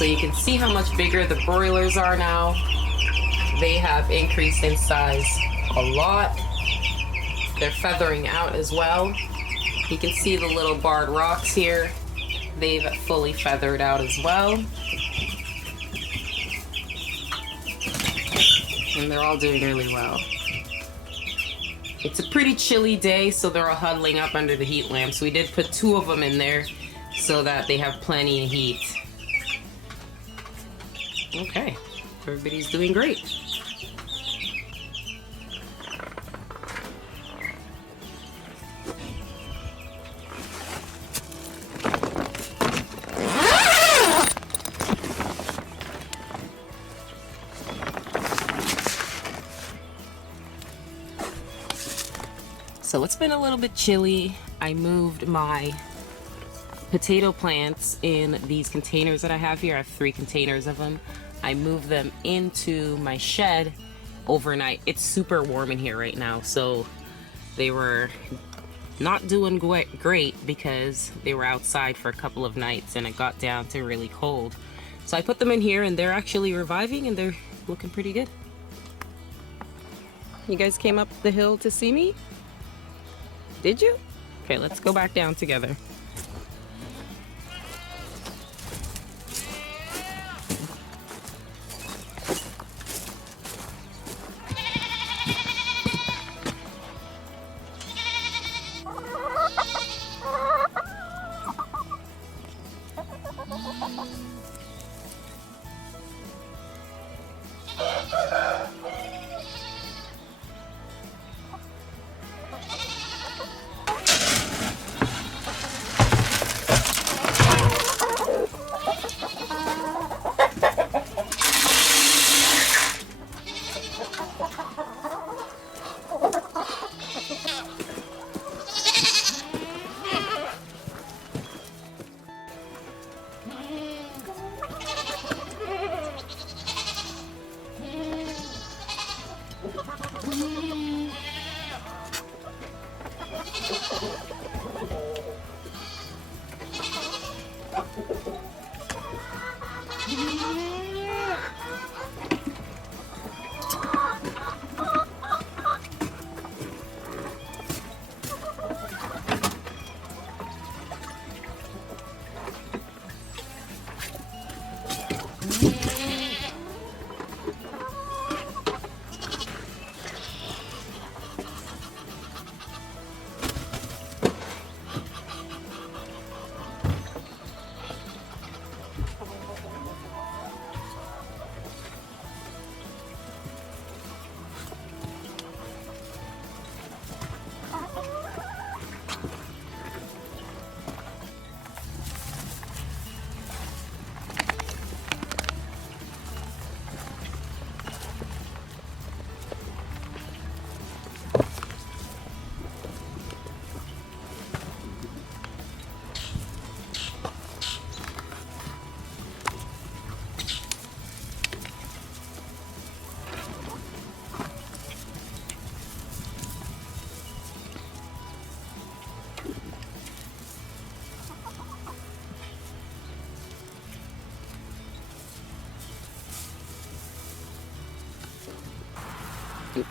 So you can see how much bigger the broilers are now. They have increased in size a lot. They're feathering out as well. You can see the little barred rocks here. They've fully feathered out as well. And they're all doing really well. It's a pretty chilly day, so they're all huddling up under the heat lamps. We did put 2 of them in there so that they have plenty of heat. Okay, everybody's doing great. So it's been a little bit chilly. I moved my potato plants in these containers that I have here. I have 3 containers of them. I moved them into my shed overnight. It's super warm in here right now, so they were not doing great because they were outside for a couple of nights and it got down to really cold. So I put them in here and they're actually reviving and they're looking pretty good. You guys came up the hill to see me? Did you? Okay, let's go back down together.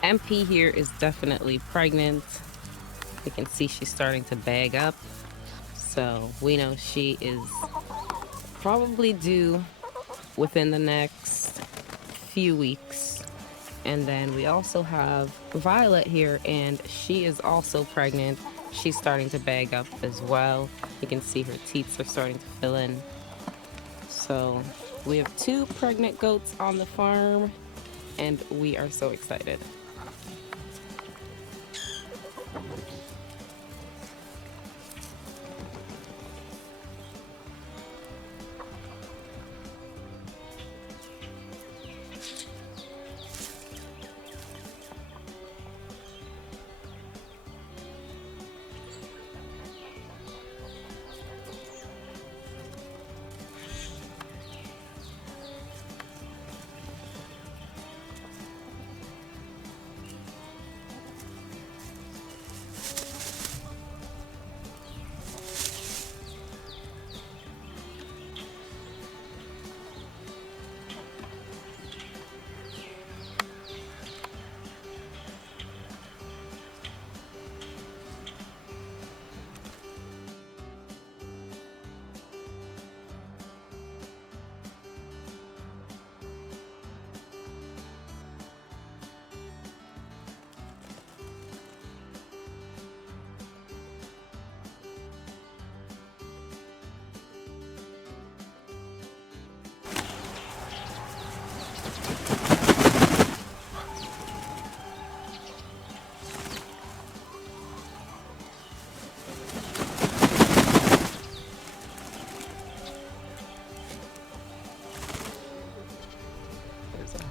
MP here is definitely pregnant. You can see she's starting to bag up. So we know she is probably due within the next few weeks. And then we also have Violet here, and she is also pregnant. She's starting to bag up as well. You can see her teats are starting to fill in. So we have 2 pregnant goats on the farm, and we are so excited.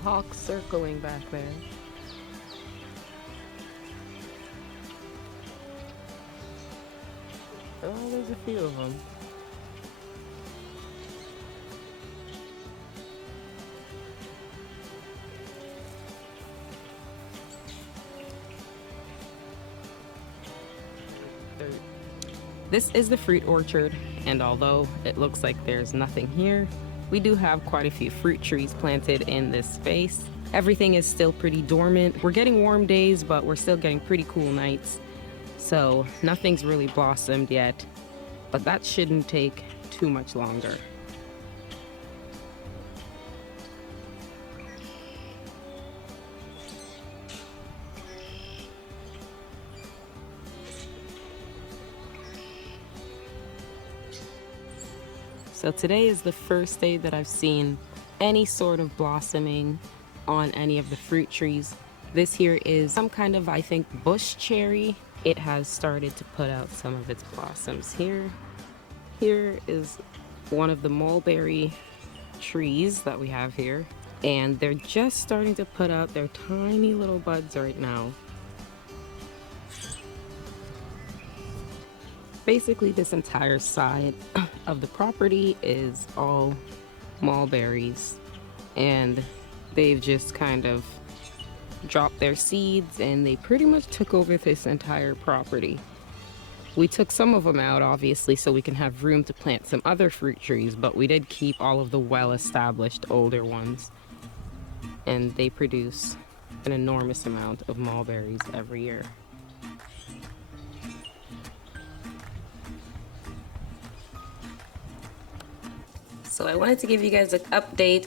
hawks circling back there. Oh, there's a few of them. This is the fruit orchard, and although it looks like there's nothing here, we do have quite a few fruit trees planted in this space. Everything is still pretty dormant. We're getting warm days, but we're still getting pretty cool nights. So nothing's really blossomed yet, but that shouldn't take too much longer. So today is the first day that I've seen any sort of blossoming on any of the fruit trees. This here is some kind of, I think, bush cherry. It has started to put out some of its blossoms here. Here is one of the mulberry trees that we have here, and they're just starting to put out their tiny little buds right now. Basically, this entire side of the property is all mulberries, and they've just kind of dropped their seeds, and they pretty much took over this entire property. We took some of them out, obviously, so we can have room to plant some other fruit trees, but we did keep all of the well-established older ones, and they produce an enormous amount of mulberries every year. So I wanted to give you guys an update.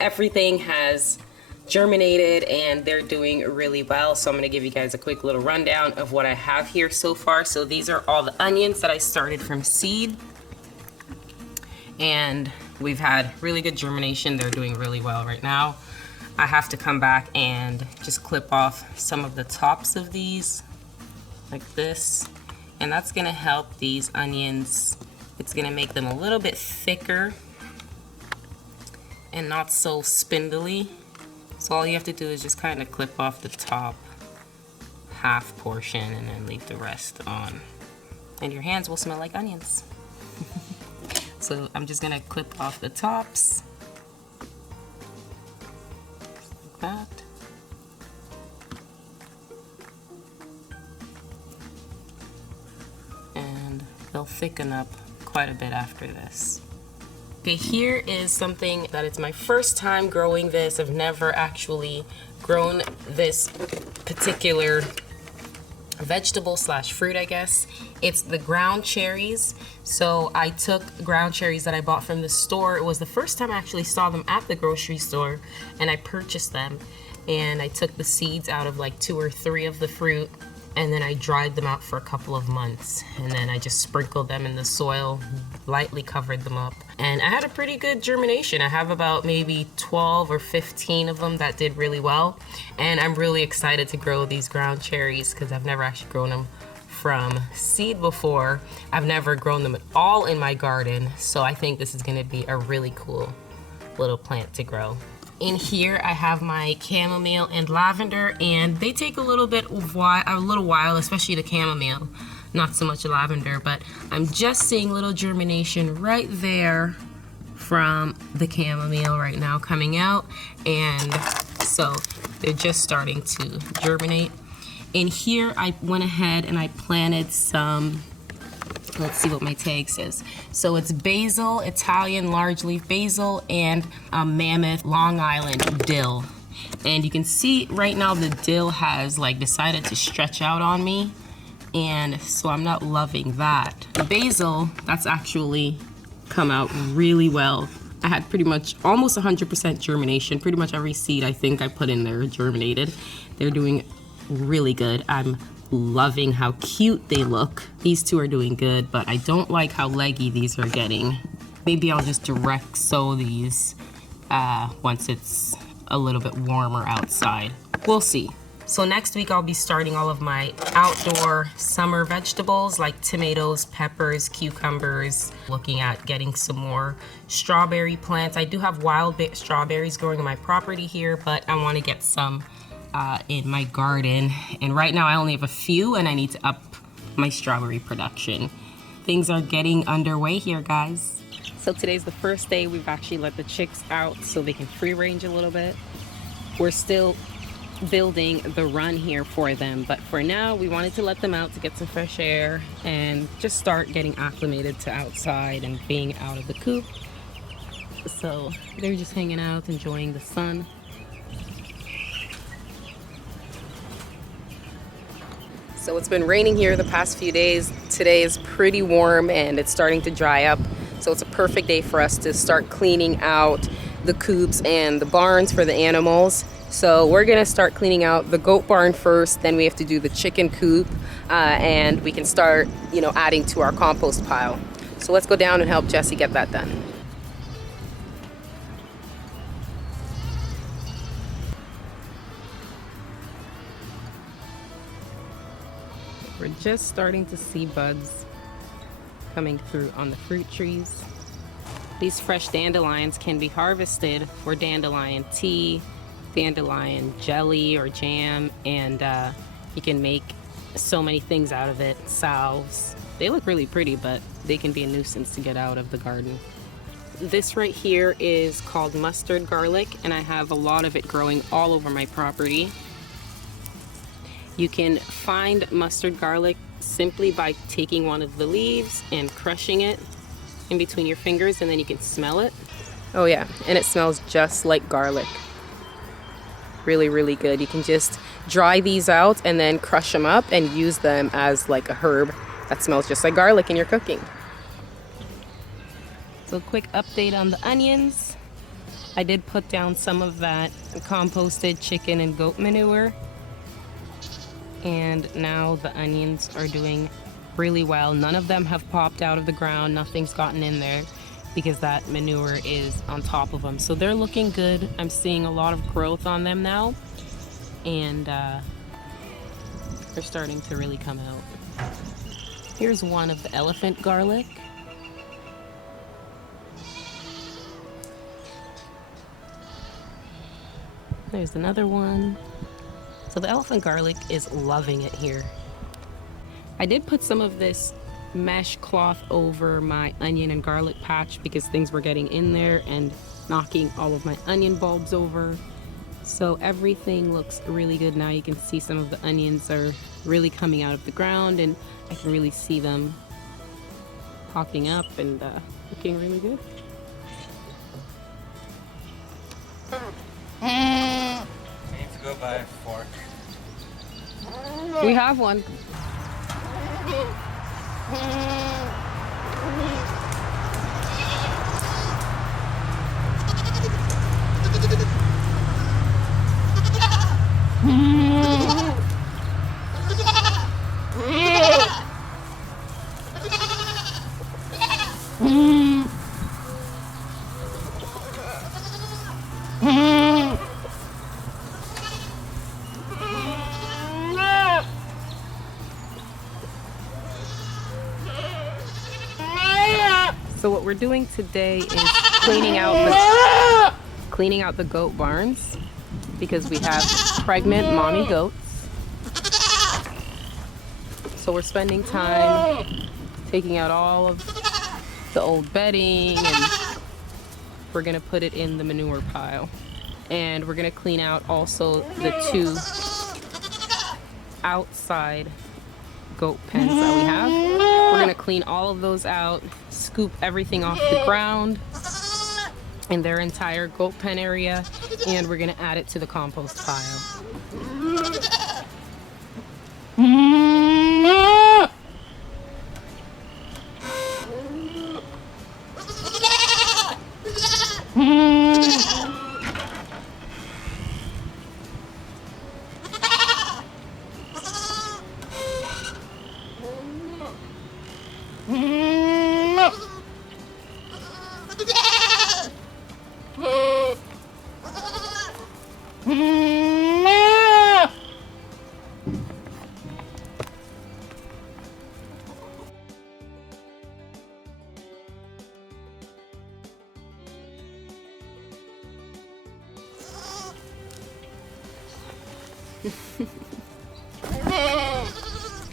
Everything has germinated and they're doing really well. So I'm gonna give you guys a quick little rundown of what I have here so far. So these are all the onions that I started from seed. And we've had really good germination. They're doing really well right now. I have to come back and just clip off some of the tops of these like this. And that's gonna help these onions. It's gonna make them a little bit thicker and not so spindly. So all you have to do is just kind of clip off the top half portion and then leave the rest on. And your hands will smell like onions. So I'm just gonna clip off the tops. Like that. And they'll thicken up quite a bit after this. Okay, here is something that it's my first time growing this. I've never actually grown this particular vegetable slash fruit, I guess. It's the ground cherries. So I took ground cherries that I bought from the store. It was the first time I actually saw them at the grocery store, and I purchased them. And I took the seeds out of like 2 or 3 of the fruit, and then I dried them out for a couple of months, and then I just sprinkled them in the soil, lightly covered them up, and I had a pretty good germination. I have about maybe 12 or 15 of them that did really well, and I'm really excited to grow these ground cherries because I've never actually grown them from seed before. I've never grown them at all in my garden, so I think this is going to be a really cool little plant to grow. In here I have my chamomile and lavender, and they take a little while, especially the chamomile, not so much lavender, but I'm just seeing little germination right there from the chamomile right now coming out, and so they're just starting to germinate. In here I went ahead and I planted some, let's see what my tag says. So it's basil, Italian large leaf basil, and a mammoth Long Island dill. And you can see right now the dill has like decided to stretch out on me, and so I'm not loving that. The basil, that's actually come out really well. I had pretty much almost 100% germination. Pretty much every seed I think I put in there germinated. They're doing really good. I'm loving how cute they look. These two are doing good, but I don't like how leggy these are getting. Maybe I'll just direct sow these once it's a little bit warmer outside. We'll see. So next week I'll be starting all of my outdoor summer vegetables like tomatoes, peppers, cucumbers, looking at getting some more strawberry plants. I do have wild strawberries growing on my property here, but I want to get some in my garden. And right now I only have a few and I need to up my strawberry production. Things are getting underway here, guys. So today's the first day we've actually let the chicks out so they can free range a little bit. We're still building the run here for them, but for now we wanted to let them out to get some fresh air and just start getting acclimated to outside and being out of the coop. So they're just hanging out, enjoying the sun. So it's been raining here the past few days. Today is pretty warm and it's starting to dry up. So it's a perfect day for us to start cleaning out the coops and the barns for the animals. So we're gonna start cleaning out the goat barn first, then we have to do the chicken coop, and we can start, adding to our compost pile. So let's go down and help Jessie get that done. We're just starting to see bugs coming through on the fruit trees. These fresh dandelions can be harvested for dandelion tea, dandelion jelly or jam, and you can make so many things out of it. Salves. They look really pretty, but they can be a nuisance to get out of the garden. This right here is called mustard garlic, and I have a lot of it growing all over my property. You can find mustard garlic simply by taking one of the leaves and crushing it in between your fingers, and then you can smell it. Oh yeah, and it smells just like garlic. Really, really good. You can just dry these out and then crush them up and use them as like a herb that smells just like garlic in your cooking. So quick update on the onions. I did put down some of that composted chicken and goat manure, and now the onions are doing really well. None of them have popped out of the ground. Nothing's gotten in there because that manure is on top of them. So they're looking good. I'm seeing a lot of growth on them now, and they're starting to really come out. Here's one of the elephant garlic. There's another one. So the elephant garlic is loving it here. I did put some of this mesh cloth over my onion and garlic patch because things were getting in there and knocking all of my onion bulbs over. So everything looks really good now. You can see some of the onions are really coming out of the ground, and I can really see them popping up and looking really good. I need to go buy a fork. We have one. So what we're doing today is cleaning out the goat barns because we have pregnant mommy goats. So we're spending time taking out all of the old bedding, and we're gonna put it in the manure pile. And we're gonna clean out also the 2 outside goat pens that we have. We're gonna clean all of those out, scoop everything off the ground in their entire goat pen area, and we're gonna add it to the compost pile.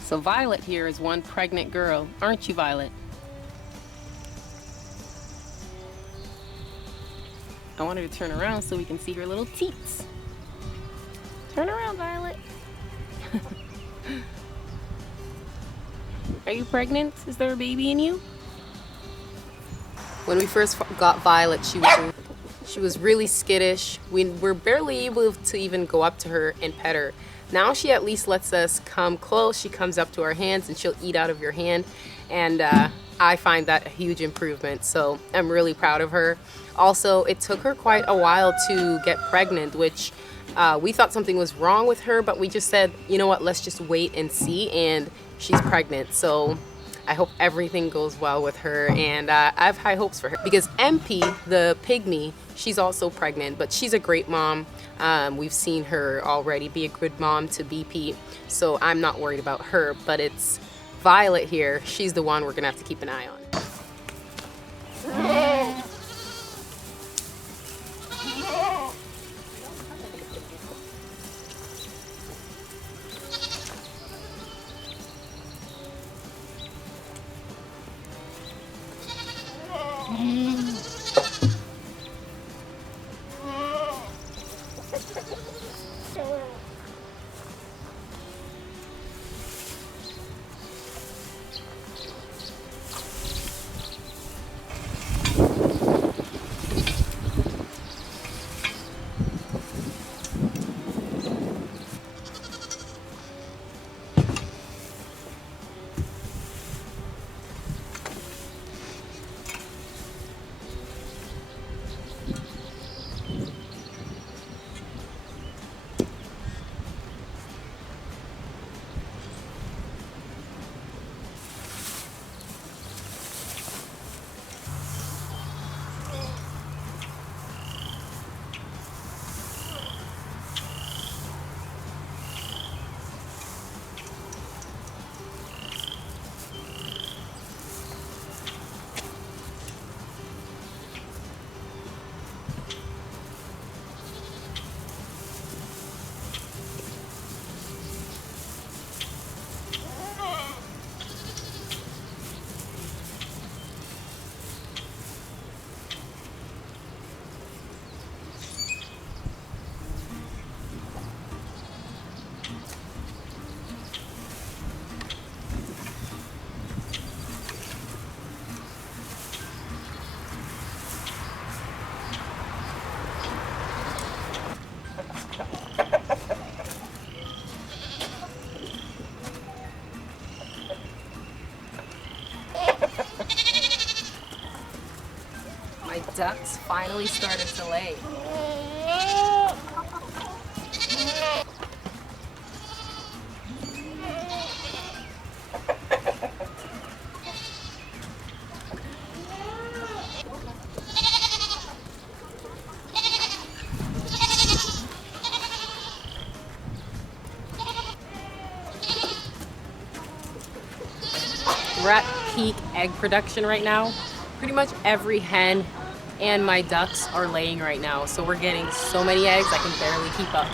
So Violet here is one pregnant girl, aren't you, Violet? I want her to turn around so we can see her little teats. Turn around, Violet. Are you pregnant? Is there a baby in you? When we first got Violet, she was really skittish. We were barely able to even go up to her and pet her. Now she at least lets us come close. She comes up to our hands and she'll eat out of your hand. And I find that a huge improvement. So I'm really proud of her. Also, it took her quite a while to get pregnant, which we thought something was wrong with her, but we just said, you know what, let's just wait and see. And she's pregnant. So I hope everything goes well with her, and I have high hopes for her because MP, the pygmy, she's also pregnant, but she's a great mom. We've seen her already be a good mom to BP, so I'm not worried about her, but it's Violet here. She's the one we're gonna have to keep an eye on. My ducks finally started to lay. We're at peak egg production right now. Pretty much every hen and my ducks are laying right now. So we're getting so many eggs, I can barely keep up.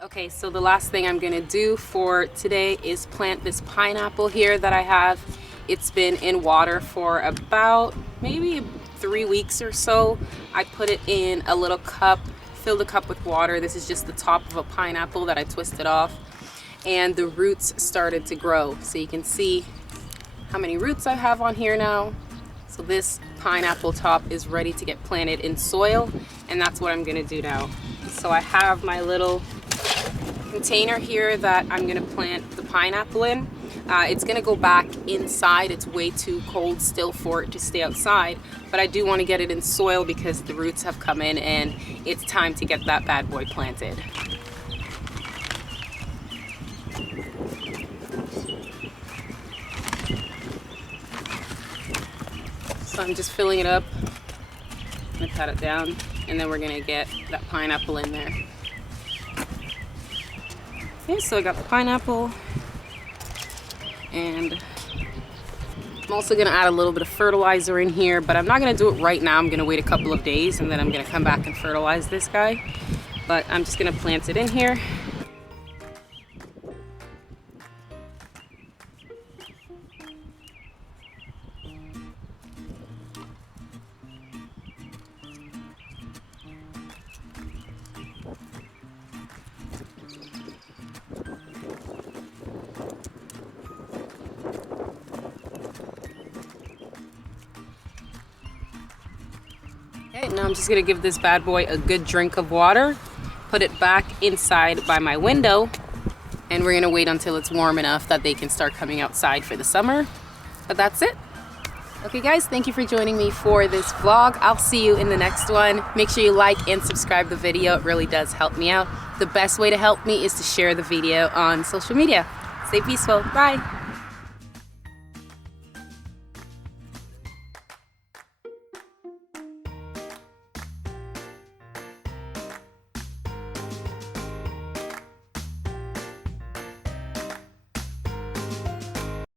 Okay, so the last thing I'm gonna do for today is plant this pineapple here that I have. It's been in water for about maybe 3 weeks or so. I put it in a little cup, filled the cup with water. This is just the top of a pineapple that I twisted off, and the roots started to grow. So you can see how many roots I have on here now. So this pineapple top is ready to get planted in soil, and that's what I'm gonna do now. So I have my little container here that I'm gonna plant the pineapple in. It's gonna go back inside. It's way too cold still for it to stay outside, but I do want to get it in soil because the roots have come in and it's time to get that bad boy planted. So I'm just filling it up. I'm gonna pat it down, and then we're gonna get that pineapple in there. Okay, so I got the pineapple, and I'm also gonna add a little bit of fertilizer in here, but I'm not gonna do it right now. I'm gonna wait a couple of days, and then I'm gonna come back and fertilize this guy. But I'm just gonna plant it in here. Okay, now I'm just gonna give this bad boy a good drink of water, put it back inside by my window, and we're gonna wait until it's warm enough that they can start coming outside for the summer. But that's it. Okay guys, thank you for joining me for this vlog. I'll see you in the next one. Make sure you like and subscribe the video. It really does help me out. The best way to help me is to share the video on social media. Stay peaceful. Bye.